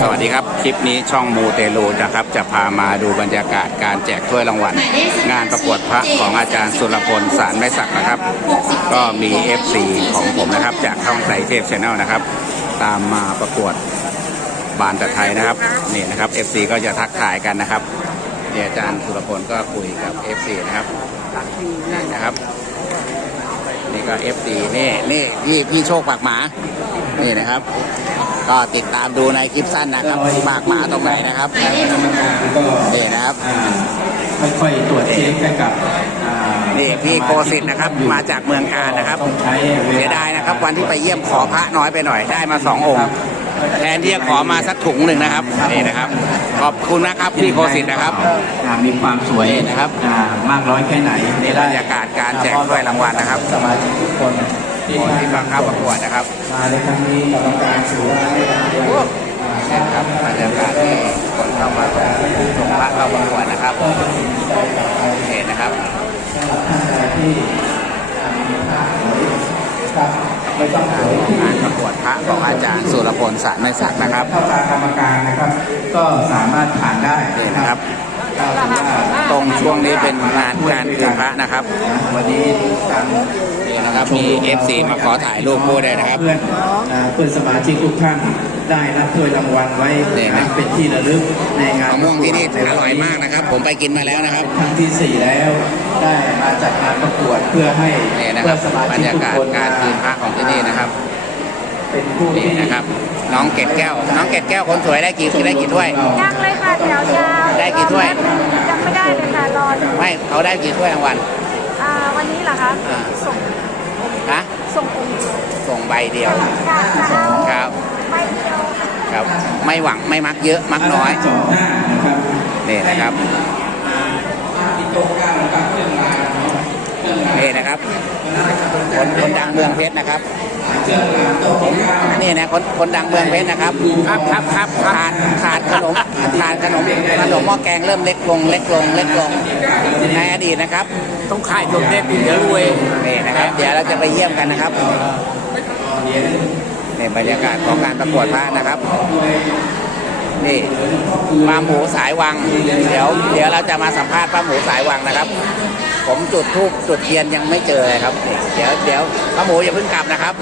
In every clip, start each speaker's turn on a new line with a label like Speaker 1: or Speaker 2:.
Speaker 1: สวัสดีครับ คลิปนี้ช่องมูเตลูนะครับ จะพามาดูบรรยากาศการแจกถ้วยรางวัล งานประกวดพระของอาจารย์สุรพลสารไม่ศักดิ์นะครับ ก็มี FC ของผมนะครับ จากช่องไตรเทพชแนลนะครับ ตามมาประกวดบานตะไทยนะครับนี่นะครับ FC ก็จะทักทายกันนะครับเนี่ยอาจารย์สุรพลก็คุยกับ FC นะครับนี่นะครับนี่ก็ FC นี่นี่พี่พี่โชคปากหมานี่นะครับ ก็ติดตามดูในคลิปสั้นนะครับปากหมาตรงไหนนะครับนี่นะครับ
Speaker 2: ค่อยๆตรวจเช็คให้กับอ่า
Speaker 1: นี่พี่โกสิทธิ์นะครับมาจากเมืองการนะครับ
Speaker 2: ต้องใช้วล
Speaker 1: เสียดายนะครับ วันที่ไปเยี่ยมขอพระน้อยไปหน่อยได้มาสององค์แทนที่จะขอมาสักถุงหนึ่งนะครับนี่นะครับ ขอบคุณนะครับพี่โกสิทธิ์นะครับ
Speaker 2: อ่ามีความสวย
Speaker 1: นี่นะครับ
Speaker 2: อ่ามากน้อยแค่ไหน
Speaker 1: นี่บรรยากาศการแจกถ้วยรางวัลนะครับ
Speaker 2: สมาชิกทุกคน ที่
Speaker 1: คนที่มาเข้าประกวดนะครับ
Speaker 2: มาในครั้งนี้กรรมการถือว่าได้รับเกียรติ
Speaker 1: นี่ครับบรรยากาศที่คนเข้ามาส่งพระเข้าประกวดนะครับนี่นะครับ
Speaker 2: ท่านใดที่อ่ามีภาพสวยครับไม่ต้องสวยที่
Speaker 1: งานประกวดพระของอาจารย์สุรพลสารไม่ศักดิ์นะครับ
Speaker 2: เข้าตากรรมการนะครับ ก็สามารถผ่านได้
Speaker 1: นี่นะครับ
Speaker 2: ถ้าถือว่า
Speaker 1: ตรงช่วงนี้เป็นงานการคืนพระนะครับ
Speaker 2: วันนี้ทาง
Speaker 1: นี่นะครับ มี FC มาขอถ่ายรูปคู่ได้วยนะครับ
Speaker 2: เพื่อนอ่าเพื่อนสมาชิกทุกท่านได้รับถ้วยรางวัลไว้
Speaker 1: นี่ครับ
Speaker 2: เป็นที่ระลึกในงาน
Speaker 1: มะม่วงที่นี่อร่อยมากนะครับ ผมไปกินมาแล้วนะครับ
Speaker 2: ครั้งที่สี่แล้วได้มาจัดงานประกวดเพื่อให้
Speaker 1: นี่นะค
Speaker 2: เพื่
Speaker 1: รั
Speaker 2: อบนสมา
Speaker 1: บร
Speaker 2: ชิ
Speaker 1: ร
Speaker 2: ก
Speaker 1: ยา
Speaker 2: ทุก
Speaker 1: กาศ
Speaker 2: คน
Speaker 1: การคืนพระของที่นี่นะครับ
Speaker 2: เป็นผู้
Speaker 1: นี่
Speaker 2: ที่
Speaker 1: นะครับ น้องเกดแก้ว น้องเกดแก้วคนสวยได้กี่ได้กี่ถ้วย
Speaker 3: ยังเลยค่ะแถวยาว
Speaker 1: ได้กี่ถ้วย
Speaker 3: ยังไม่ได้เลยค่ะรอดู
Speaker 1: ไม่เขาได้กี่ถ้วยรางวัล
Speaker 3: อ่าวันนี้เหรอคะ
Speaker 1: อ่า
Speaker 3: ส่ง
Speaker 1: ฮะ
Speaker 3: ส่งองค์เดียว
Speaker 1: ส่งใบเดียว
Speaker 3: จะจะเอา
Speaker 1: ครับ
Speaker 3: ใบเดียว
Speaker 1: ครับไม่หวังไม่มักเยอะมักน้อย
Speaker 2: สองห้านะครับ
Speaker 1: นี่นะครับ
Speaker 2: ที่โต๊ะเก้านะครับเครื่องรางเนาะเครื่องราง
Speaker 1: นี่นะครับคนคนดังเมืองเพชรนะครับ
Speaker 2: เครื่องรางโต๊ะเก้า
Speaker 1: นี่นะคนคนดังเมืองเพชรนะครับครับครับครับขาดขาดขนมขาดขนมขนมหม้อแกงเริ่มเล็กลงเล็กลงเล็กลงในอดีตนะครับ ต้องขายจนเล็กเดี๋ยวรวยนี่นะครับ เดี๋ยวเราจะไปเยี่ยมกันนะครับนี่บรรยากาศของการประกวดพระนะครับนี่ป้าหมูสายวัง เดี๋ยว เดี๋ยวเราจะมาสัมภาษณ์ป้าหมูสายวังนะครับ ผมจุดทูบจุดเทียนยังไม่เจอเลยครับ เดี๋ยวเดี๋ยวป้าหมูอย่าเพิ่งกลับนะครับ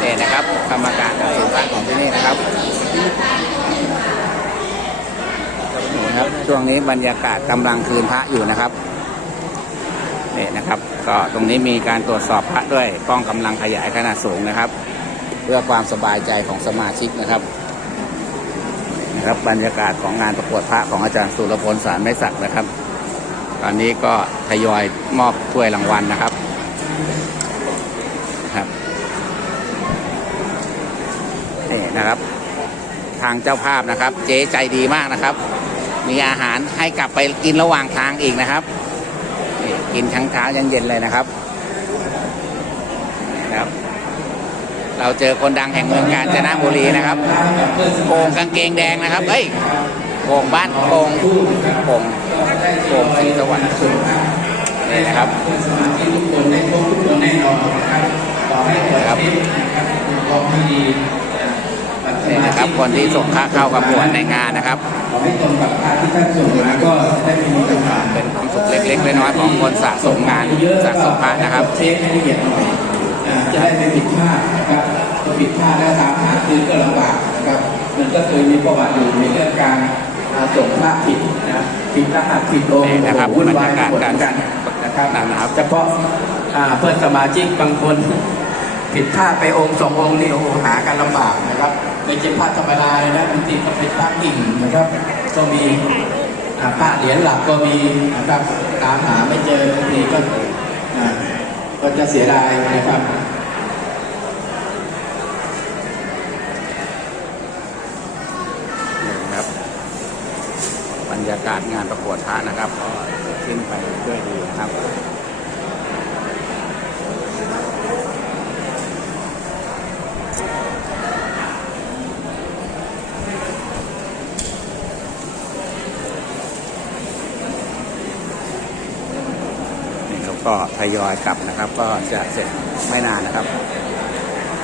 Speaker 1: เนี่ยนะครับกรรมการตัดสินพรของที่นี่นะครับนี่ครับช่วงนี้บรรยากาศกำลังคืนพระอยู่นะครับเนี่ยนะครับ ก็ตรงนี้มีการตรวจสอบพระด้วยกล้องกำลังขยายขนาดสูงนะครับ เพื่อความสบายใจของสมาชิกนะครับนี่นะครับบรรยากาศของงานประกวดพระของอาจารย์สุรพลสารไม่ศักดิ์นะครับ ตอนนี้ก็ทยอยมอบถ้วยรางวัลนะครับครับนี่นะครับ ทางเจ้าภาพนะครับ เจ๊ใจดีมากนะครับ มีอาหารให้กลับไปกินระหว่างทางอีกนะครับนี่กินทั้งเช้ายันเย็นเลยนะครับนะครับ เราเจอคนดังแห่งเมืองกาญจนบุรีนะครับโกงกางเกงแดงนะครับเฮ้ยโกงบ้านโกงโกงสีสวรรค์ นี่นะครับ
Speaker 2: สมาชิกทุกคนได้ครบทุกคนแน่นอนนะครับต่อให้เปิด
Speaker 1: ครับ
Speaker 2: คลิปนะครับของที่ดีบัตรส
Speaker 1: นี่
Speaker 2: มา
Speaker 1: นะค
Speaker 2: ชิ
Speaker 1: รับ
Speaker 2: ก
Speaker 1: คนที่ส่งค่าเข้าประกวดในงานนะครับ
Speaker 2: ขอให้ตรงกับภาพที่ท่านส่งมาก็ได้ไม่มีปัญหา
Speaker 1: เป็นความสุขเล็กๆน้อยๆของคนสะสมงานสะสมพระนะครับ
Speaker 2: เช็คให้ละเอียดหน่อยอ่าจะได้ไม่ผิดพลาดนะครับถ้าผิดพลาดแล้วตามหาคืนก็ลำบากนะครับมันก็เคยมีประวัติอยู่ในเรื่องการอ่าส่งพระผิดนะผิดรหัสผิดองค์
Speaker 1: นี่นะครับ
Speaker 2: วุ่นวาย
Speaker 1: บรรยากาศ
Speaker 2: หมดเหมือนกัน
Speaker 1: การ
Speaker 2: นะครับ
Speaker 1: นะครับ
Speaker 2: เฉพาะอ่าเพื่อนสมาชิกบางคนผิดพลาดไปองค์สององค์นี่โอ้โหหากันลำบากนะครับไม่ใช่พระธรรมดาเลยนะบางทีก็เป็นพระกิ่งนะครับ ก็มีอ่าพระเหรียญหลักก็มีนะครับตามหาไม่เจอบางทีก็อ่ก็จะเสียดายนะครับ
Speaker 1: นี่นะครับบรรยากาศงานประกวดพระนะครับ ก็ขึ้นไปด้วยดีนะครับนี่เราก็ทยอยกลับนะครับ ก็จะเสร็จไม่นานนะครับ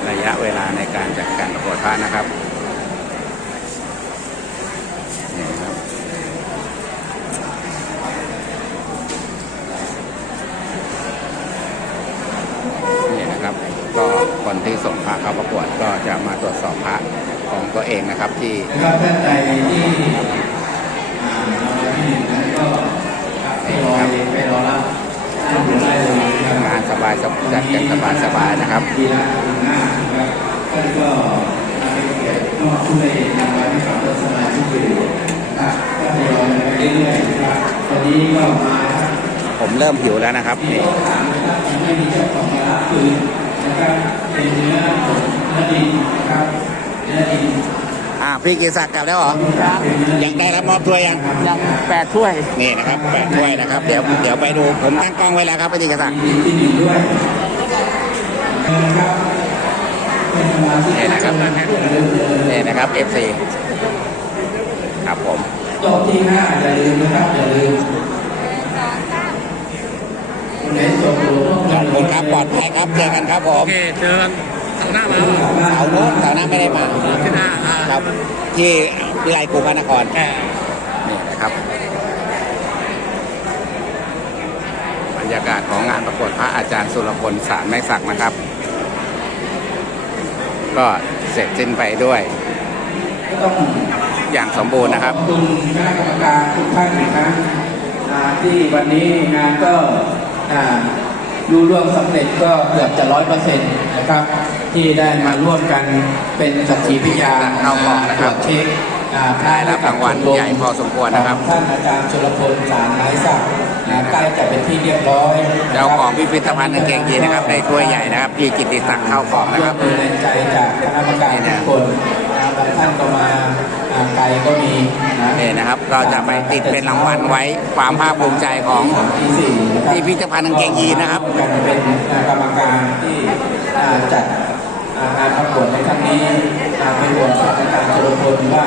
Speaker 1: ระยะเวลาในการจัดการประกวดพระนะครับ ก็คนที่ส่งพระเข้าประกวดก็จะมาตรวจสอบพระของตัวเอง
Speaker 2: นะครับที่ท่านใดที่อ่าที่นึ่นั้นก็ไปรอไปรอรับท่านย
Speaker 1: งานสบายสบจักันสบายสบายนะครับ
Speaker 2: ทีละหน้าครับท่านก็ทำใเกียรติมอบถ้วยางวัลใคับท่สมานะก็ทยอยไปเรื่อยๆนะครับตอนนี้ก็มา
Speaker 1: ผมเริ่มหิวแล้วนะครับนี่
Speaker 2: นะครับเป็นเนื้อเนื้อดินนะครับเนื้อดิน
Speaker 1: อ่าพี่กีศักดิ์กลับแล้วเหรอยังได้รับมอบถ้วยยัง
Speaker 3: ยังแปดถ้วย
Speaker 1: นี่นะครับแปดถ้วยนะครับ เดี๋ยวเดี๋ยวไปดูผมตั้งกล้องไว้แล้วครับพี่กีศักดิ์
Speaker 2: ดินที่หนึ่งด้วยเออนะครับเป็นสมาชิก
Speaker 1: นี่นะครับนี่นะครับ FC ครับผม
Speaker 2: โต๊ะที่ห้าอย่าลืมนะครับอย่าลืมคนไหนส่งโล
Speaker 1: ขอบคุณครับปลอดภัย ครับเจอกันครับผม
Speaker 4: โอเคเจอกันเสาร์หน้ามาแล้วเหรอ
Speaker 1: เสาร์โน้นเสาร์หน้าไม่ได้มา
Speaker 4: ที่หน้าอ่า
Speaker 1: ครับ ที่วิไลกรุงพระนคร
Speaker 4: แก่
Speaker 1: นี่นะครับบรรยากาศของงานประกวดพระอาจารย์สุรพลสารไม้สักนะครับ ก็เสร็จสิ้นไปด้วย
Speaker 2: ต้อง
Speaker 1: อย่างสมบูรณ์นะครับ
Speaker 2: ขอบคุณคณะกรรมการทุกท่านอีกครั้งอ่าที่วันนี้งานก็อ่า รูร่วงสำเร็จก็เกือบจะร้อยเปอร์เซ็นต์นะครับ ที่ได้มาร่วมกันเป็นสักขีพยาน
Speaker 1: เข้าของนะครับ
Speaker 2: ตวจเช็คอ่า
Speaker 1: ได้รับรางวัลใหญ่พอสมควรนะครับ
Speaker 2: ของท่านอาจารย์ชลพลสารไม้ศักดิ์อ่าใกล้จะเป็นที่เรียบร้อยนะค
Speaker 1: เจ้า
Speaker 2: รับ
Speaker 1: ของพิพิธภัณฑ์กางเกงยีนนะครับได้ถ้วยใหญ่นะครับพี่กิตติศักดิ์เข้าของนะครับ
Speaker 2: ร่วมมือแรงใจจากคณะกรรมการทุกคนนะบางท่านก็มาอ่า ไกลก็มีนะ
Speaker 1: นี่นะครับก็จะไปติดเป็นรางวัลไว้ความภาคภูมิใจของ
Speaker 2: ที่สี่นะครับ
Speaker 1: พิพิธภัณฑ์กางเกงยีนนะครับ
Speaker 2: กันเป็นกรรมการที่อ่าจัดอ่างานประกวดในครั้งนี้อ่าเป็นห่วงท่านอาจารย์ชลพลว่า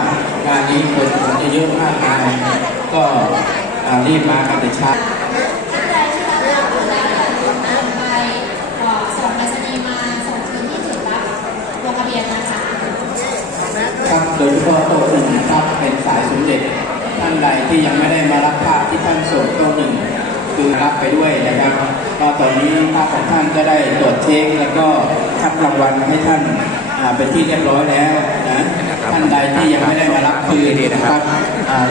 Speaker 2: งานนี้คนคงจะเยอะมากมายก็อ่ารีบมากันแต่เช้า
Speaker 5: ไปขอส่งไปรษณีย์มาส่งคืนที่จุดรับลงทะเบียนนะคะ
Speaker 2: ครับ โดยเฉพาะโต๊ะหนึ่งนะครับเป็นสายสมเด็จท่านใดที่ยังไม่ได้มารับภาพที่ท่านส่งโต๊ะหนึ่งคือรับไปด้วยนะครับก็ตอนนี้ภาพของท่านก็ได้ตรวจเช็คแล้วก็ทับรางวัลให้ท่านเป็นที่เรียบร้อยแล้วนะท่านใดที่ยังไม่ได้มารับคืนนะครับ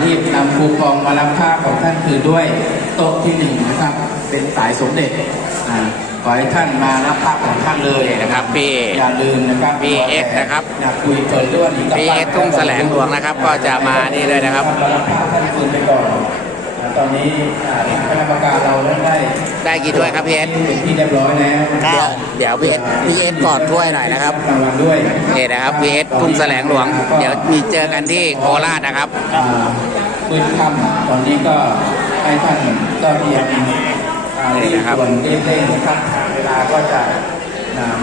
Speaker 2: รีบนำคูปองมารับภาพของท่านคืนด้วยโต๊ะที่หนึ่งนะครับเป็นสายสมเด็จอ่า ขอให้ท่านมารับภาพของท่านเลย
Speaker 1: นี่นะครับพี่
Speaker 2: อย่าลืมนะครับ
Speaker 1: PS นะครับ
Speaker 2: อยากคุยเกินเรื่องนี้กับ
Speaker 1: พีเอสทุ่งแสลงหลวงนะครับ ก็จะมานี่เลยนะครับ
Speaker 2: เรารับภาพท่านคืนไปก่อนอ่าตอนนี้อ่าทางคณะกรรมการเราได้
Speaker 1: ได้กี่ถ้วยครับพีเอส
Speaker 2: เป็นที่เรียบร้อยแล้ว
Speaker 1: เดี๋ยวเดี๋ยวพีเอสพีเอสกอดถ้วยหน่อยนะครับ
Speaker 2: รางวัลด้วย
Speaker 1: นี่นะครับพีเอสทุ่งแสลงหลวง เดี๋ยวมีเจอกันที่โคราชนะครับ
Speaker 2: อ่ามืดค่ำตอนนี้ก็ให้ท่านก็เตรียมอ่า
Speaker 1: นี่นะครับ
Speaker 2: ส่วนเร่งๆนะครับเวลาก็จะ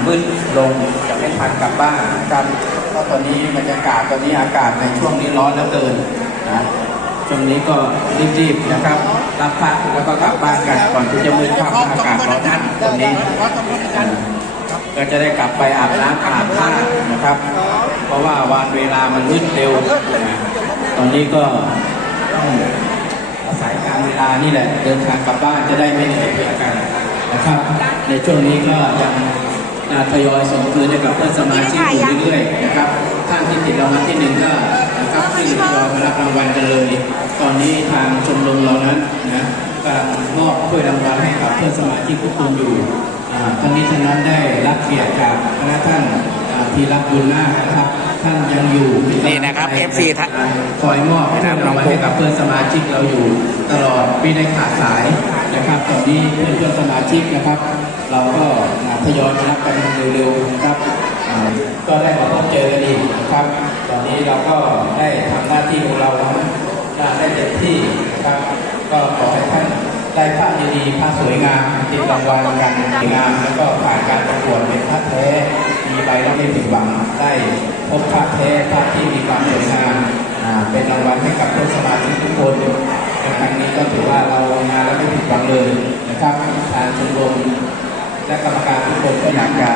Speaker 2: มืดลงจะไม่ทันกลับบ้านนะครับเพราะตอนนี้บรรยากาศตอนนี้อากาศในช่วงนี้ร้อนเหลือเกินนะช่วงนี้ก็รีบๆนะครับ รับพระแล้วก็กลับบ้านกันก่อนที่จะมืดค่ำอากาศร้อนจัดตรงนี้ก็จะได้กลับไปอาบน้ำอาบผ้านะครับ เพราะว่าวันเวลามันมืดเร็ว ตอนนี้ก็ เวลานี่แหละ เดินทางกลับบ้านจะได้ไม่เหนื่อยเพียกันนะครับ ในช่วงนี้ก็ยังทยอยส่งคืนให้กับเพื่อนสมาชิกอยู่เรื่อยๆนะครับ ท่านที่ติดรางวัลที่หนึ่งก็นะครับที่ทยอยมารับรางวัลกันเลย ตอนนี้ทางชมรมเรานั้นนะกำลังมอบถ้วยรางวัลให้กับเพื่อนสมาชิกทุกคนอยู่ ทั้งนี้ทั้งนั้นได้รับเกียรติจากคณะท่านอ่าที่รับบุญนาคนะครับท่านยังอยู่มีกำลังใจ
Speaker 1: นี่นะครับ FC ท่าน
Speaker 2: คอยมอบถ้วยรางวัลให้กับเพื่อนสมาชิกเราอยู่ ตลอดไม่ได้ขาดสายนะครับตอนนี้เพื่อนเพื่อนๆสมาชิกนะครับ เราก็อ่าทยอยมารับกันเร็วๆนะครับอ่าก็ได้มาพบเจอกันอีกนะครับ ตอนนี้เราก็ได้ทำหน้าที่ของเราแล้วได้เต็มที่นะครับ ก็ขอให้ท่าน ได้ภาพดีๆภาพสวยงามติดรางวัลกันสวยงามแล้วก็ผ่านการประกวดเป็นพระแท้มีใบแล้วไม่ผิดหวังได้พบพระแท้พระที่มีความสวยงามอ่าเป็นรางวัลให้กับเพื่อนสมาชิกทุกคนครั้งนี้ก็ถือว่าเรางานแล้วไม่ผิดหวังเลยนะครับทางชมรมและกรรมการทุกคนก็อยากจะ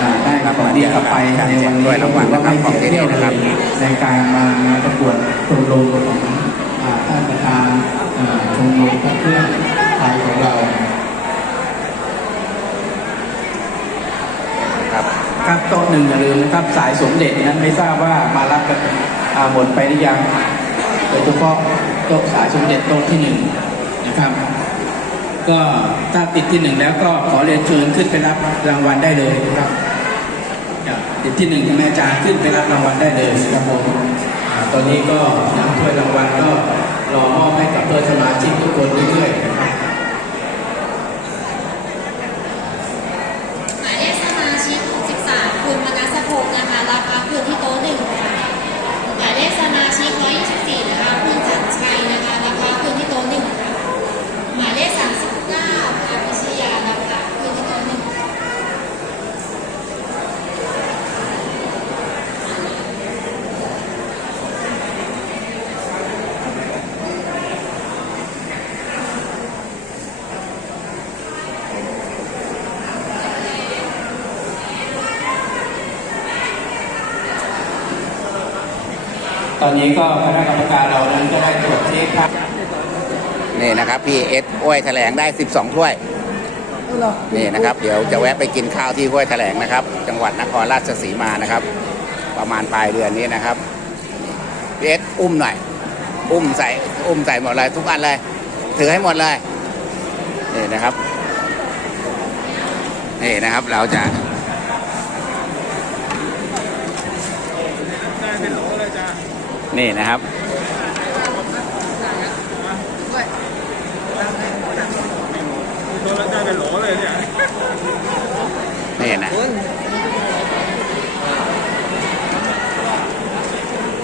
Speaker 2: อ่าได้ของดีกลับไปในวันนี้
Speaker 1: ด้วยรางวัลนะครับของที่นี่นะครับ
Speaker 2: ในการมางานประกวดชมรมของอ่าท่านประธาน ชมรมพระเครื่องไทยของเรา
Speaker 1: ครับ
Speaker 2: ครับโต๊ะหนึ่งอย่าลืมนะครับสายสมเด็จนั้นไม่ทราบว่ามารับกันอ่าหมดไปหรือยังโดยเฉพาะโต๊ะสายสมเด็จโต๊ะที่หนึ่งนะครับ ก็ถ้าติดที่หนึ่งแล้วก็ขอเรียนเชิญขึ้นไปรับรางวัลได้เลยครับติดที่หนึ่งใช่ไหมอาจารย์ขึ้นไปรับรางวัลได้เลยครับผมตอนนี้ก็น้ำถ้วยรางวัลก็รอมอบ โดยสมาชิกทุกคนเรื่อยๆนะครับ
Speaker 5: หมายเลขสมาชิก 63 คุณมนัสพงศ์นะคะรับพักคืนที่โต๊ะหนึ่งค่ะหมายเลขสมาชิก 124 นะคะ คุณจันชัยนะคะรับพักคืนที่โต๊ะหนึ่งค่ะหมายเลข 39ค่ะพิชยารับพักคืนที่โต๊ะหนึ่งค่ะ
Speaker 2: ต อนนี้ก็คณะกรรมการเรานั้นก็ได้ตรวจเช็คครับ
Speaker 1: นี่นะครับพี่เอสห้วยแถลงได้ 12 ถ้วย นี่นะครับ เดี๋ยวจะแวะไปกินข้าวที่ห้วยแถลงนะครับ จังหวัดนครราชสีมานะครับ ประมาณปลายเดือนนี้นะครับพี่เอสอุ้มหน่อย อุ้มใส่อุ้มใส่หมดเลยทุกอันเลย ถือให้หมดเลย นี่นะครับ นี่นะครับเราจะ
Speaker 4: ได้เป็นโหลเลยจ้า
Speaker 1: นี่นะครับ
Speaker 4: โดนแล้วได้เป็นโหลเลยเนี่ย
Speaker 1: นี่นะ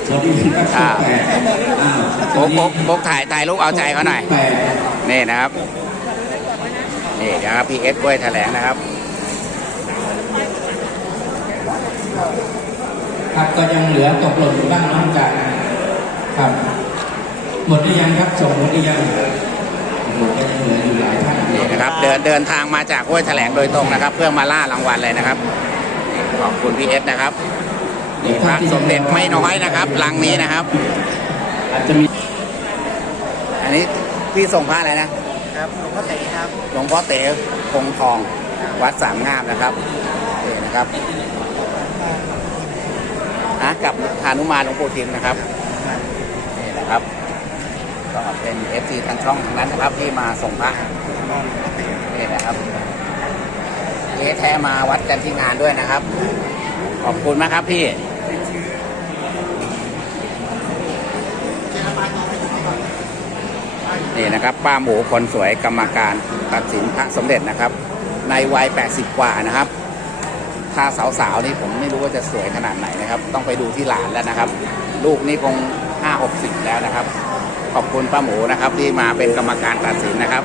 Speaker 2: สวัสดีครับ
Speaker 1: อ่า
Speaker 2: แปดอ้าว
Speaker 1: โบ๊กโบ๊กโบ๊กถ่ายถ่ายรูปเอาใจเขาหน่อย
Speaker 2: แปด
Speaker 1: นี่นะครับ นี่เดี๋ยวครับพี่เอสห้วยแถลงนะครับ
Speaker 2: ครับก็ยังเหลือตกหล่นอยู่บ้างน้องจาก ครับ หมดหรือยังครับส่งหมดหรือยังโอ้โหก็ยังเหลืออยู่หลายท่าน
Speaker 1: นี่นะครับ เดินเดินทางมาจากห้วยแถลงโดยตรงนะครับ เพื่อมาล่ารางวัลเลยนะครับนี่ขอบคุณพี่เอสนะครับนี่พระสมเด็จไม่น้อยนะครับลังนี้นะครับ
Speaker 2: อาจจะมี
Speaker 1: อันนี้พี่ส่งพระอะไรนะครับหลวงพ่อเต๋ครับหลวงพ่อเต๋คงทองวัดสามงามนะครับนี่นะครับนะกับพานุมานหลวงปู่ทิมนะครับ นะครับก็เป็นเอฟซีทางช่องทางนั้นนะครับ ที่มาส่งพระนี่นะครับเอแท้มาวัดกันที่งานด้วยนะครับ ขอบคุณมากครับพี่นี่นะครับ ป้าหมูคนสวยกรรมการตัดสินพระสมเด็จนะครับ ในวัย 80 กว่านะครับ ถ้าสาวๆนี่ผมไม่รู้ว่าจะสวยขนาดไหนนะครับ ต้องไปดูที่หลานแล้วนะครับ ลูกนี่คง 60 แล้วนะครับ ขอบคุณป้าหมูนะครับที่มาเป็นกรรมการตัดสินนะครับ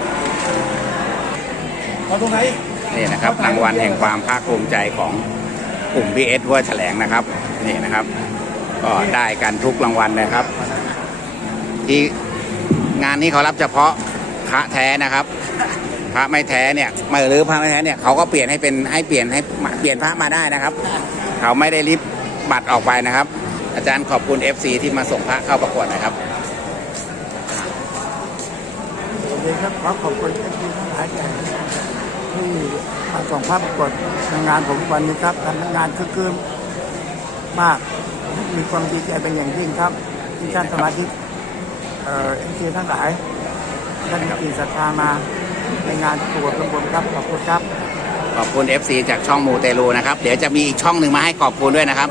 Speaker 4: เอาตรงไหน
Speaker 1: นี่นะครับรางวัลแห่งความภาคภูมิใจของกลุ่ม BS ห้วยแถลงนะครับนี่นะครับ ก็ได้กันทุกรางวัลเลยครับ ที่งานนี้เขารับเฉพาะพระแท้นะครับพระไม่แท้เนี่ยไม่หรือพระไม่แท้เนี่ยเขาก็เปลี่ยนให้เป็นให้เปลี่ยนให้เปลี่ยนพระมาได้นะครับ เขาไม่ได้ริบบัตรออกไปนะครับ อาจารย์ขอบคุณ FC ที่มาส่งพระเข้าประกวดนะครับ
Speaker 6: สวัสดีครับขอขอบคุณที่ทั้งหลายแก่ที่มาส่งภาพประกวดในงานผมวันนี้ครับทำงานคือคืนมาก มีความดีใจเป็นอย่างยิ่งครับที่ท่านสมาชิกเอ่อเอ็นซีทั้งหลายท่านมีจิตศรัทธามาในงานประกวดข้างบนครับขอบคุณครับ
Speaker 1: ขอบคุณ FC จากช่องมูเตลูนะครับ เดี๋ยวจะมีอีกช่องหนึ่งมาให้ขอบคุณด้วยนะครับ